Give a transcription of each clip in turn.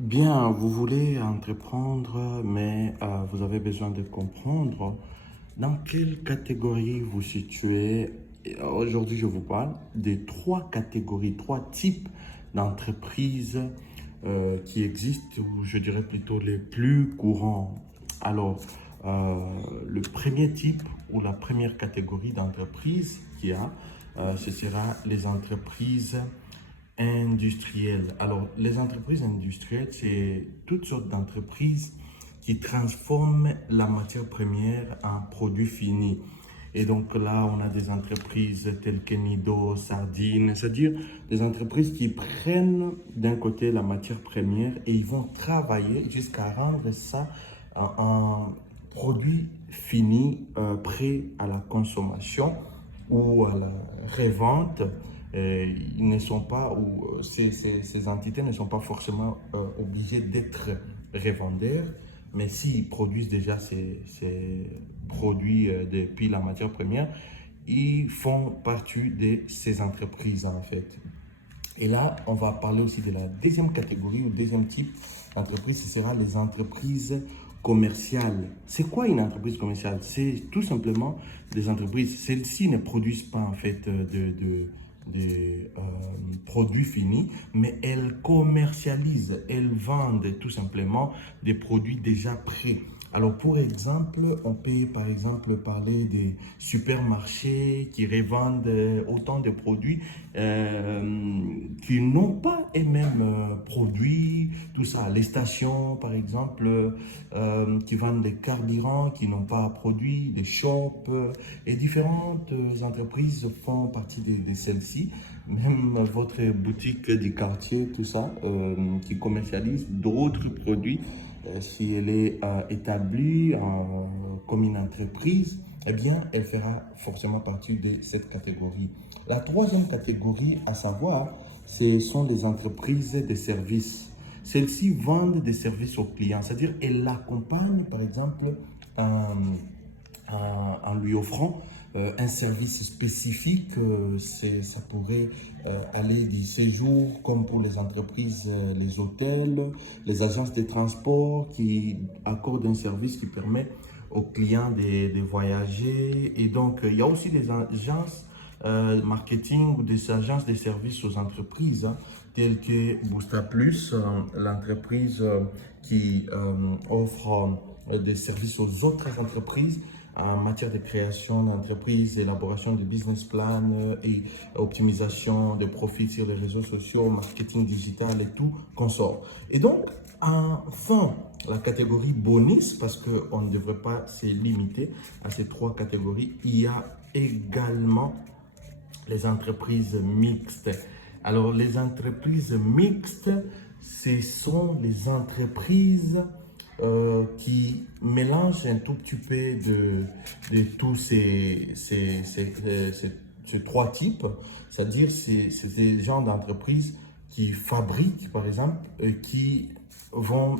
Bien, vous voulez entreprendre, mais vous avez besoin de comprendre dans quelle catégorie vous situez. Et aujourd'hui, je vous parle des trois catégories, trois types d'entreprises qui existent, ou je dirais plutôt les plus courants. Alors, le premier type ou la première catégorie d'entreprises qu'il y a, ce sera les entreprises industrielles. Alors, les entreprises industrielles, c'est toutes sortes d'entreprises qui transforment la matière première en produit fini. Et donc là, on a des entreprises telles que Nido, Sardine, c'est-à-dire des entreprises qui prennent d'un côté la matière première et ils vont travailler jusqu'à rendre ça en produit fini, prêt à la consommation ou à la revente. Ils ne sont pas, ou ces entités ne sont pas forcément obligées d'être revendeurs, mais s'ils produisent déjà ces produits depuis la matière première, ils font partie de ces entreprises en fait. Et là, on va parler aussi de la deuxième catégorie ou deuxième type d'entreprise, ce sera les entreprises commerciales. C'est quoi une entreprise commerciale? C'est tout simplement des entreprises. Celles-ci ne produisent pas en fait de produits finis, mais elles commercialisent, elles vendent tout simplement des produits déjà prêts. Alors, pour exemple, on peut par exemple parler des supermarchés qui revendent autant de produits qui n'ont pas eux-mêmes produit, tout ça. Les stations, par exemple, qui vendent des carburants qui n'ont pas produit, des shops, et différentes entreprises font partie de celles-ci. Même votre boutique du quartier, tout ça, qui commercialise d'autres produits, si elle est établie comme une entreprise, eh bien, elle fera forcément partie de cette catégorie. La troisième catégorie, à savoir, ce sont les entreprises de services. Celles-ci vendent des services aux clients, c'est-à-dire elles l'accompagnent, par exemple, en, en lui offrant un service spécifique. Ça pourrait aller du séjour, comme pour les entreprises, les hôtels, les agences de transport qui accordent un service qui permet aux clients de voyager. Et donc, il y a aussi des agences marketing ou des agences de services aux entreprises, hein, telles que Boosta Plus, l'entreprise qui offre des services aux autres entreprises en matière de création d'entreprise, élaboration de business plan et optimisation de profits sur les réseaux sociaux, marketing digital et tout consort. Et donc, enfin, la catégorie bonus, parce qu'on ne devrait pas se limiter à ces trois catégories, il y a également les entreprises mixtes. Alors, les entreprises mixtes, ce sont les entreprises qui mélangent un tout petit peu de tous ces trois types. C'est-à-dire, c'est des gens d'entreprises qui fabriquent, par exemple, qui vont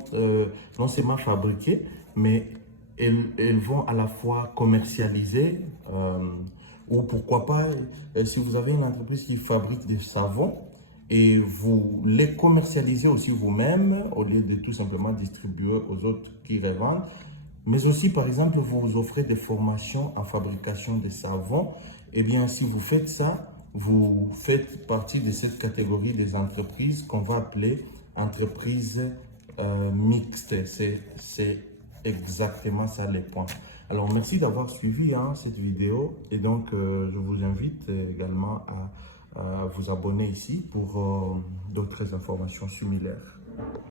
non seulement fabriquer, mais elles vont à la fois commercialiser. Ou pourquoi pas, si vous avez une entreprise qui fabrique des savons et vous les commercialisez aussi vous-même au lieu de tout simplement distribuer aux autres qui revendent. Mais aussi, par exemple, vous offrez des formations en fabrication de savons. Eh bien, si vous faites ça, vous faites partie de cette catégorie des entreprises qu'on va appeler entreprises mixtes. C'est exactement ça les points. Alors, merci d'avoir suivi cette vidéo et donc je vous invite également à vous abonner ici pour d'autres informations similaires.